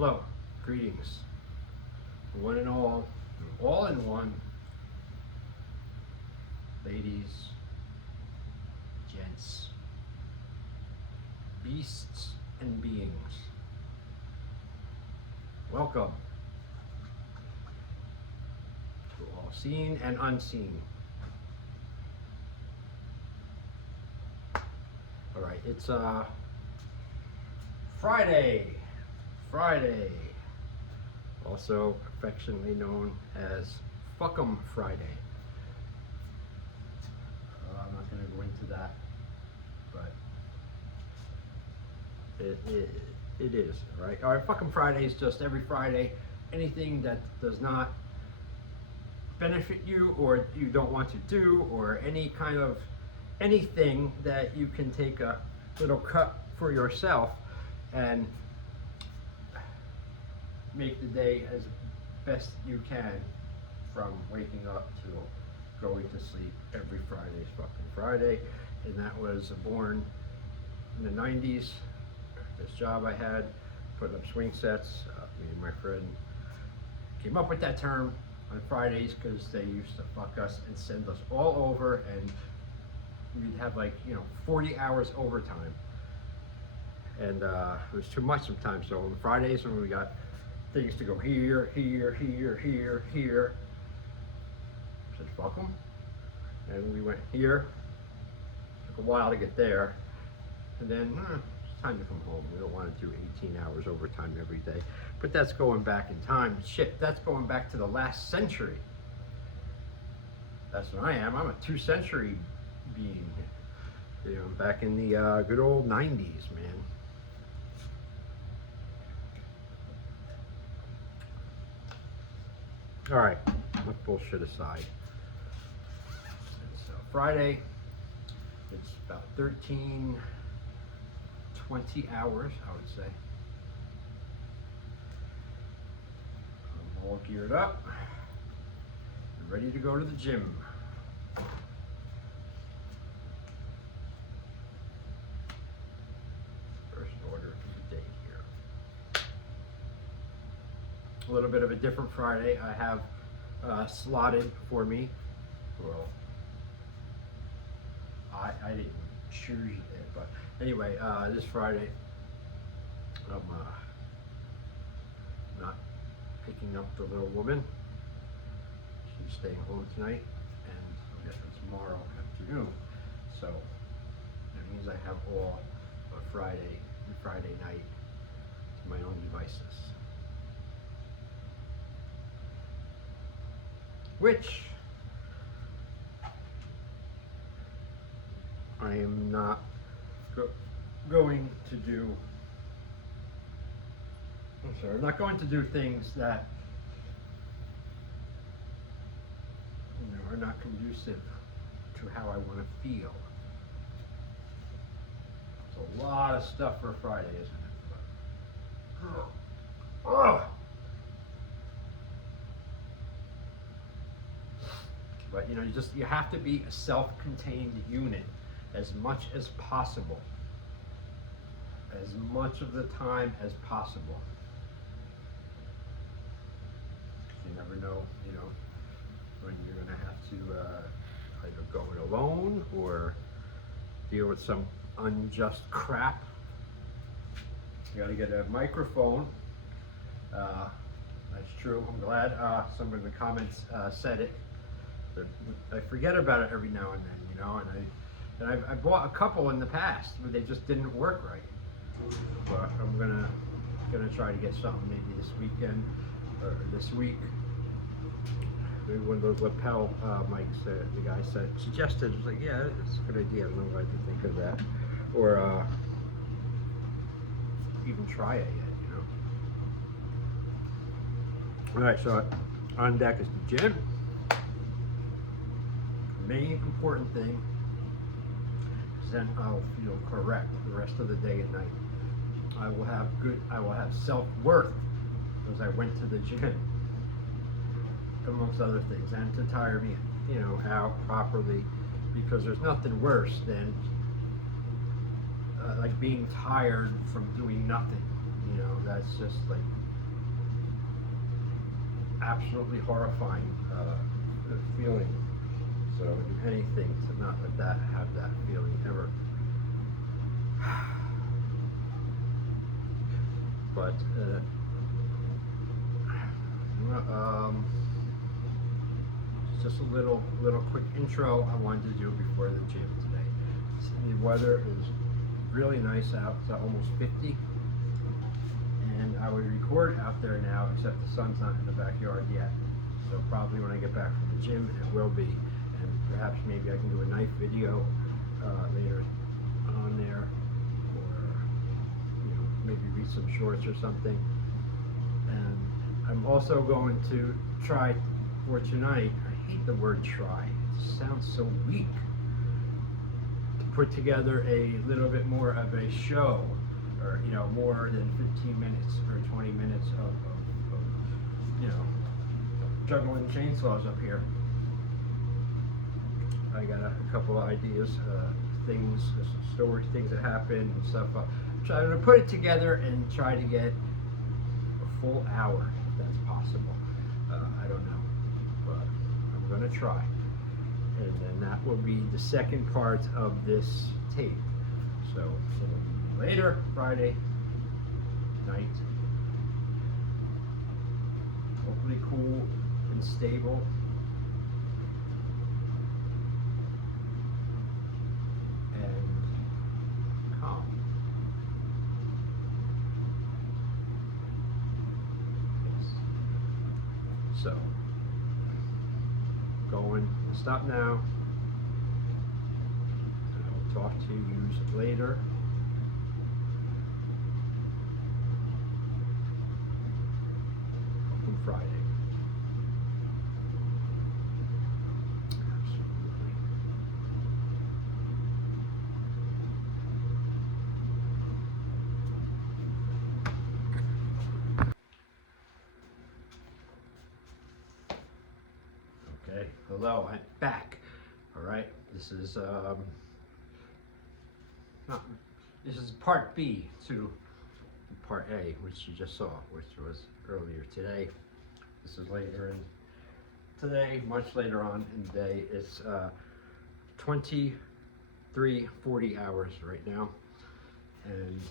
Hello, greetings, one and all in one, ladies, gents, beasts, and beings. Welcome to all seen and unseen. All right, it's Friday, also affectionately known as Fuck'em Friday. I'm not going to go into that, but it is, right? All right, Fuck'em Friday is just every Friday, anything that does not benefit you or you don't want to do, or any kind of anything that you can take a little cut for yourself and make the day as best you can, from waking up to going to sleep. Every Friday is fucking Friday, and that was born in the 90s. This job I had, putting up swing sets, me and my friend came up with that term on Fridays because they used to fuck us and send us all over, and we'd have 40 hours overtime, and it was too much sometimes. So on Fridays, when we got things to go here, I said fuck them, and we went here. Took a while to get there, and then it's time to come home. We don't want to do 18 hours overtime every day, but that's going back in time. Shit, that's going back to the last century. That's what I am. I'm a 2-century being, back in the good old 90s, man. All right, enough bullshit aside. It's Friday. It's about 13, 20 hours, I would say. I'm all geared up and ready to go to the gym. First order of the day here. A little bit of a different Friday. I have slotted for me. Well, I didn't choose it, but anyway, this Friday I'm not picking up the little woman. She's staying home tonight, and I guess tomorrow afternoon. So that means I have all of Friday and Friday night to my own devices, which I am not going to do. I'm not going to do things that are not conducive to how I want to feel. It's a lot of stuff for a Friday, isn't it? But you have to be a self-contained unit as much as possible, as much of the time as possible. You never know, when you're going to have to either go it alone or deal with some unjust crap. You got to get a microphone. That's true. I'm glad some of the comments said it. I forget about it every now and then, and I bought a couple in the past, but they just didn't work right. But I'm gonna try to get something maybe this weekend or this week. Maybe one of those lapel mics that the guy suggested. I was like, yeah, it's a good idea. I don't know if I can think of that, or even try it yet. All right, so on deck is the gym. Main important thing is then I'll feel correct the rest of the day and night. I will have self-worth because I went to the gym, amongst other things, and to tire me out properly, because there's nothing worse than like being tired from doing nothing. That's just like absolutely horrifying feeling. So if anything, to not let that have that feeling ever. But just a little quick intro I wanted to do before the gym today. The weather is really nice out. It's almost 50, and I would record out there now, except the sun's not in the backyard yet. So probably when I get back from the gym, it will be. And perhaps maybe I can do a knife video later on there, or maybe read some shorts or something. And I'm also going to try for tonight. I hate the word try. It sounds so weak. To put together a little bit more of a show, or more than 15 minutes or 20 minutes of juggling chainsaws up here. I got a couple of ideas, things, stories, things that happen and stuff. Trying to put it together and try to get a full hour, if that's possible. I don't know, but I'm gonna try. And then that will be the second part of this tape. So it'll be later, Friday night. Hopefully cool and stable. And calm. Yes. So, going, stop now. And I'll talk to you later. On Friday. Absolutely. Okay, hello, I'm back. All right, this is this is part B to part A, which you just saw, which was earlier today. This is later in today, much later on in the day. It's 23:40 hours right now, and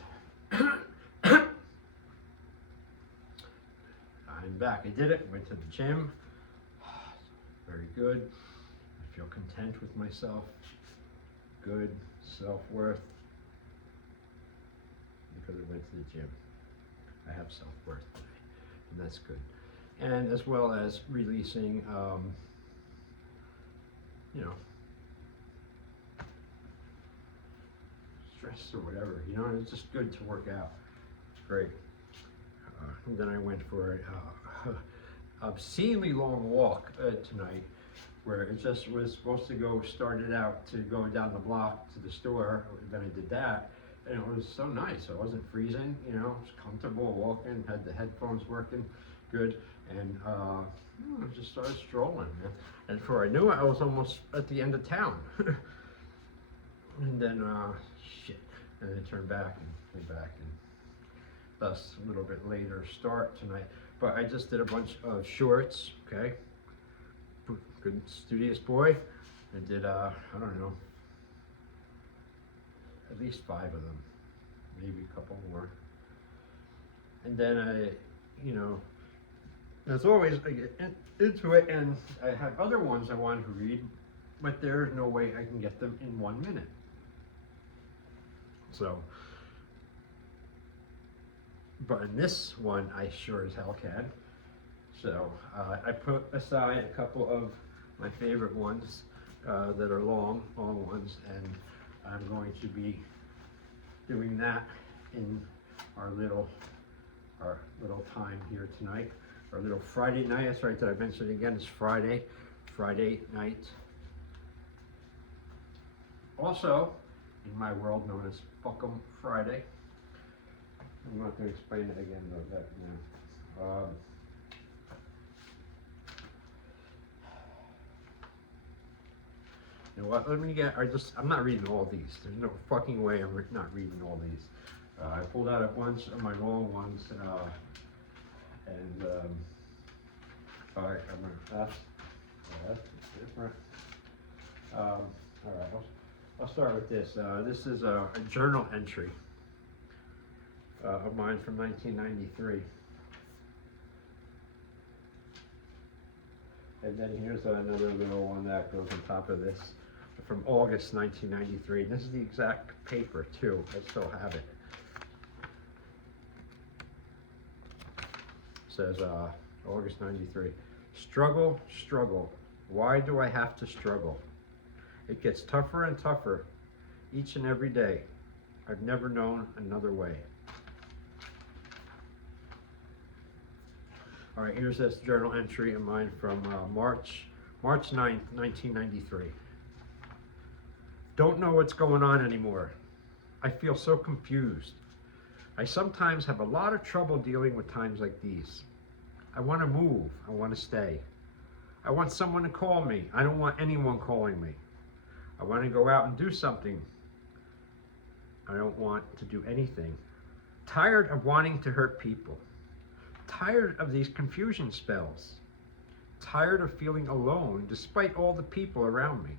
I'm back. I did it. Went to the gym. Very good. I feel content with myself. Good self-worth, because I went to the gym. I have self-worth today, and that's good. And as well as releasing, stress or whatever. It's just good to work out. It's great. And then I went for an obscenely long walk tonight, where it just was supposed to started out to go down the block to the store. Then I did that, and it was so nice. I wasn't freezing, it was comfortable walking, had the headphones working good, and I just started strolling, man. And before I knew it, I was almost at the end of town. And then, and then turned back and came back, and thus a little bit later start tonight. But I just did a bunch of shorts, okay? Good studious boy. I did, I don't know, at least 5 of them, maybe a couple more. And then I, as always, I get into it, and I have other ones I wanted to read, but there's no way I can get them in 1 minute. So, but in this one, I sure as hell can. So I put aside a couple of my favorite ones that are long ones, and I'm going to be doing that in our little time here tonight, our little Friday night. That's right, did I mention it again? It's Friday night. Also, in my world, known as Fuck'em Friday. I'm not going to explain it again though. You know what? Let me get. I'm not reading all these. There's no fucking way I'm not reading all these. I pulled out a bunch of my long ones, and Alright, that's different. Alright, I'll start with this. This is a journal entry of mine from 1993. And then here's another little one that goes on top of this from August 1993. And this is the exact paper too. I still have it. It says August 93. Struggle, struggle. Why do I have to struggle? It gets tougher and tougher each and every day. I've never known another way. All right, here's this journal entry of mine from March 9th, 1993. Don't know what's going on anymore. I feel so confused. I sometimes have a lot of trouble dealing with times like these. I want to move. I want to stay. I want someone to call me. I don't want anyone calling me. I want to go out and do something. I don't want to do anything. Tired of wanting to hurt people. Tired of these confusion spells. Tired of feeling alone despite all the people around me.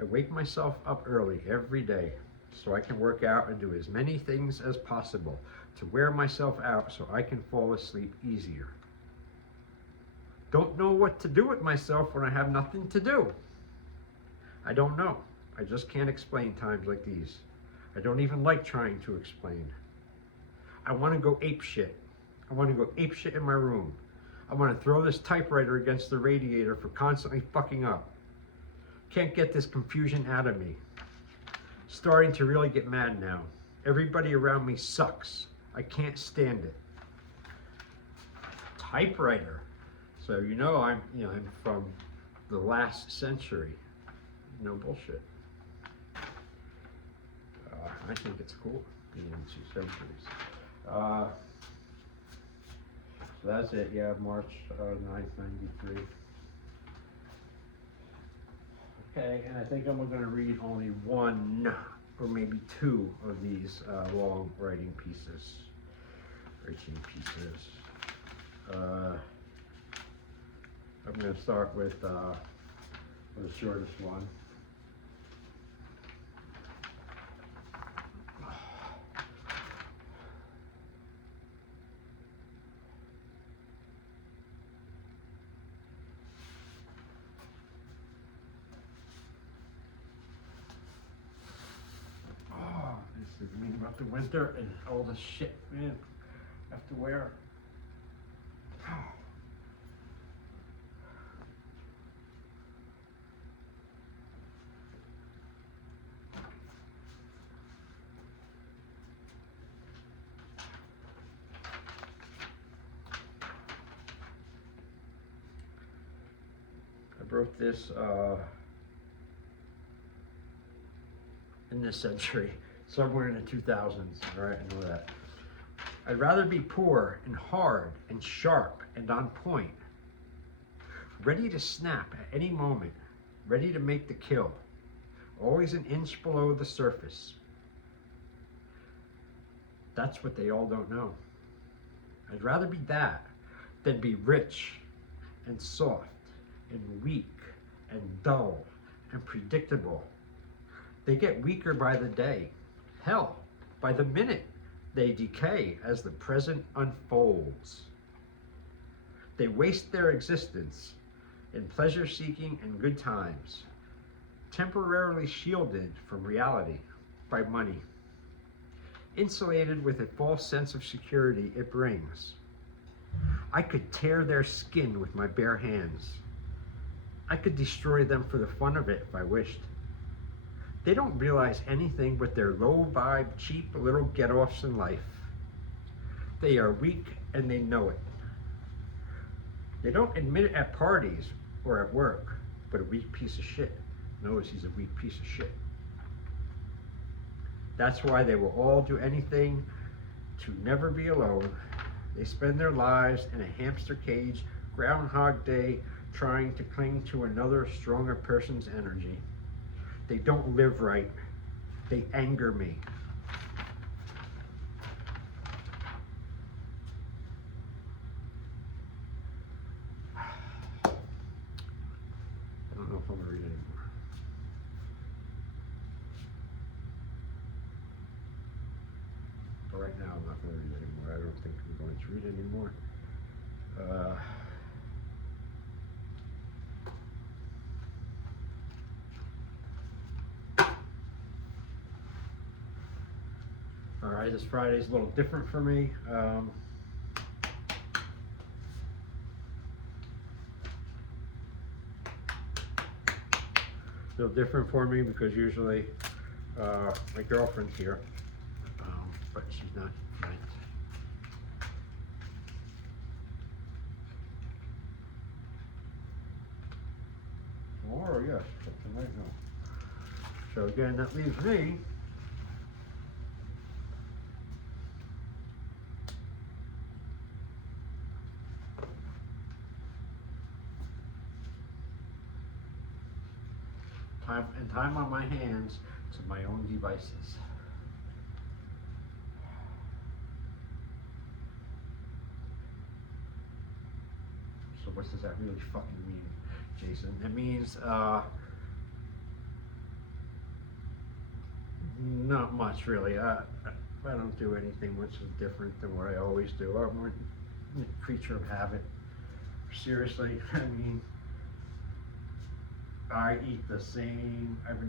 I wake myself up early every day so I can work out and do as many things as possible to wear myself out so I can fall asleep easier. Don't know what to do with myself when I have nothing to do. I don't know. I just can't explain times like these. I don't even like trying to explain. I want to go ape shit. I want to go ape shit in my room. I want to throw this typewriter against the radiator for constantly fucking up. Can't get this confusion out of me. Starting to really get mad now. Everybody around me sucks. I can't stand it. Typewriter. So I'm from the last century. No bullshit. I think it's cool being in 2 centuries. So that's it. Yeah, March 9th, 93. Okay, and I think I'm going to read only one or maybe two of these long writing pieces. I'm going to start with the shortest one. This is me about the winter and all the shit, man, I have to wear. I wrote this in this century, somewhere in the 2000s, all right, I know that. I'd rather be poor and hard and sharp and on point, ready to snap at any moment, ready to make the kill, always an inch below the surface. That's what they all don't know. I'd rather be that than be rich and soft and weak and dull and predictable. They get weaker by the day. Hell, by the minute, they decay as the present unfolds. They waste their existence in pleasure-seeking and good times, temporarily shielded from reality by money, insulated with a false sense of security it brings. I could tear their skin with my bare hands. I could destroy them for the fun of it if I wished. They don't realize anything but their low-vibe, cheap little get-offs in life. They are weak and they know it. They don't admit it at parties or at work, but a weak piece of shit knows he's a weak piece of shit. That's why they will all do anything to never be alone. They spend their lives in a hamster cage, Groundhog Day, trying to cling to another stronger person's energy. They don't live right. They anger me. think I'm going to read anymore. All right, this Friday's a little different for me. A little different for me because usually my girlfriend's here, but she's not tonight. Tomorrow, yes, but tonight, no. So again, that leaves me time on my hands to my own devices. So what does that really fucking mean, Jason? It means not much really. I don't do anything much different than what I always do. I'm a creature of habit. Seriously, I mean, I've been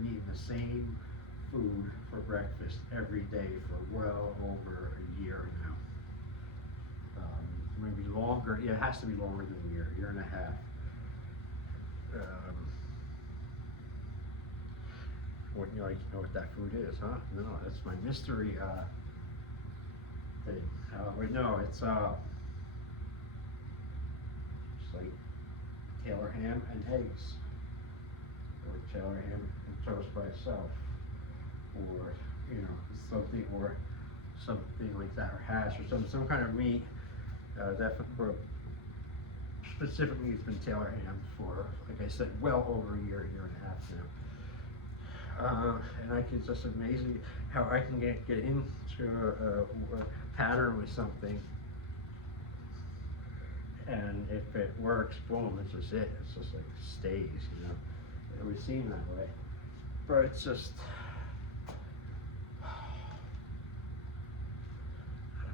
eating the same food for breakfast every day for well over a year now. Maybe longer. Yeah, it has to be longer than a year and a half. What, you like to know what that food is, huh? No, that's my mystery thing. But no, it's like Taylor ham and eggs, or Taylor ham and toast by itself, or something like that, or hash, or some kind of meat. Specifically, it's been Taylor ham for, like I said, well over a year and a half now. And it's just amazing how I can get into a pattern with something, and if it works, boom, it's just it. It's just like stays, you know. It would seem that way, but it's just, I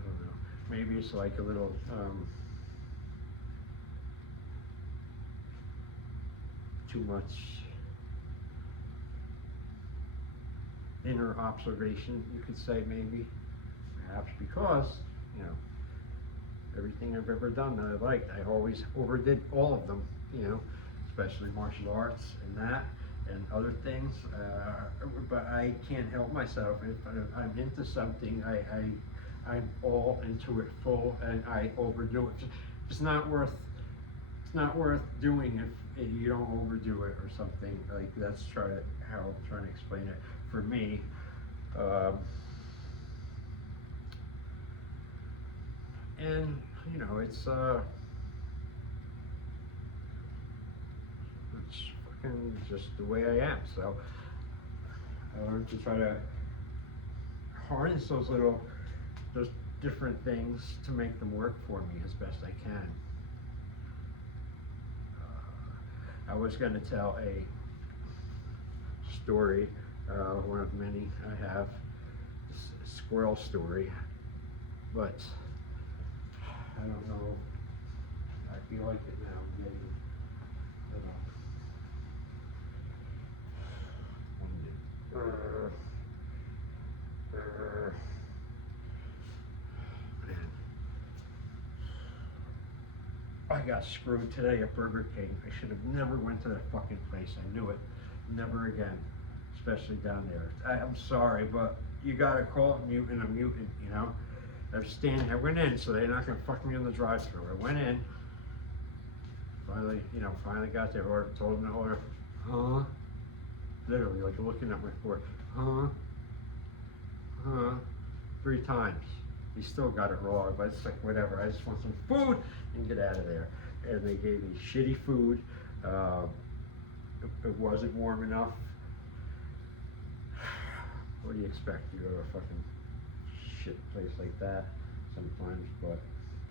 don't know. Maybe it's like a little too much inner observation, you could say, maybe, perhaps because, you know, everything I've ever done that I liked, I always overdid all of them, you know, especially martial arts and that and other things, but I can't help myself. If I'm into something, I'm all into it full, and I overdo it. It's not worth doing if you don't overdo it or something. Like, that's how I'm trying to explain it for me. And you know, it's fucking just the way I am. So I learned to try to harness those different things to make them work for me as best I can. I was going to tell a story, one of many I have, squirrel story, but I don't know. I feel like it now. I'm getting man. I got screwed today at Burger King. I should have never went to that fucking place. I knew it. Never again. Especially down there. I'm sorry, but you gotta call it mutant a mutant, you know? I went in, so they're not gonna fuck me in the drive-thru. I went in, finally got there, told them to order, huh? Literally, like looking at my fork, huh? 3 times. He still got it wrong, but it's like, whatever, I just want some food and get out of there. And they gave me shitty food. It wasn't warm enough. What do you expect? You go to a fucking shit place like that sometimes, but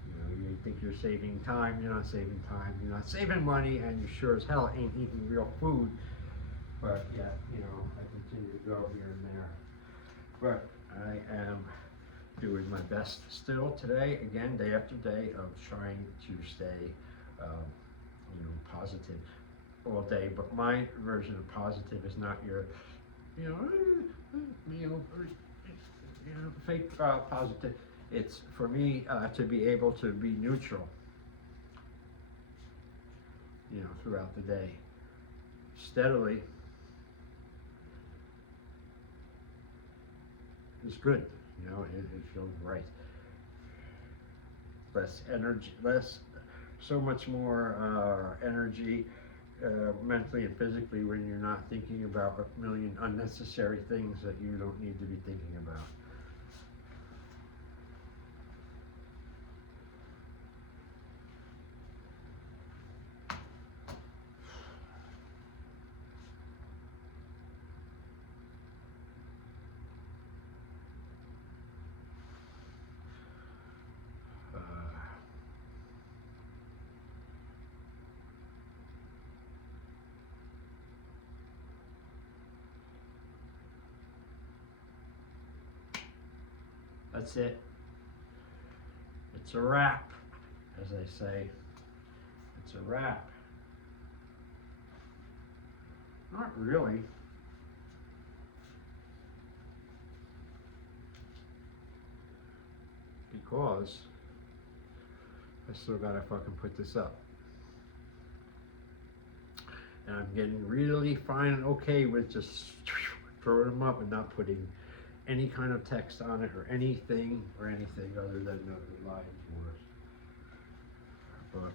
you know, you think you're saving time. You're not saving time. You're not saving money, and you sure as hell ain't eating real food. But yeah, you know, I continue to go here and there. But I am doing my best still today, again, day after day, of trying to stay, positive all day. But my version of positive is not your, you know, fake positive. It's for me to be able to be neutral, throughout the day, steadily. It's good, it feels right. Less energy, so much more energy, mentally and physically, when you're not thinking about a million unnecessary things that you don't need to be thinking about. That's it. It's a wrap, as they say. It's a wrap. Not really. Because I still gotta fucking put this up. And I'm getting really fine and okay with just throwing them up and not putting any kind of text on it or anything other than the lines words. But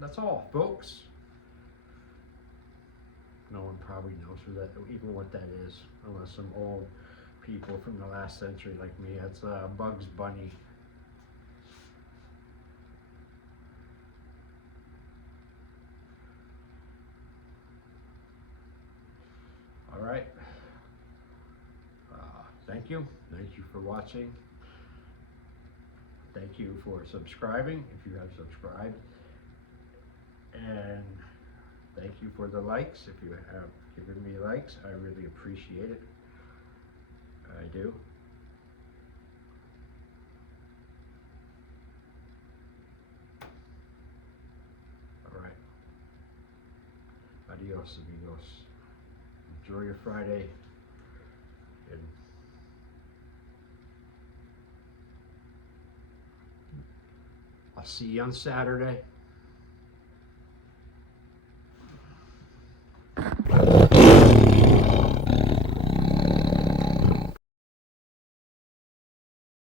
that's all, folks. No one probably knows even what that is, unless some old people from the last century like me. That's Bugs Bunny. All right. Thank you for watching. Thank you for subscribing, if you have subscribed, and thank you for the likes. If you have given me likes, I really appreciate it. I do. All right. Adios, amigos. Enjoy your Friday. And I'll see you on Saturday.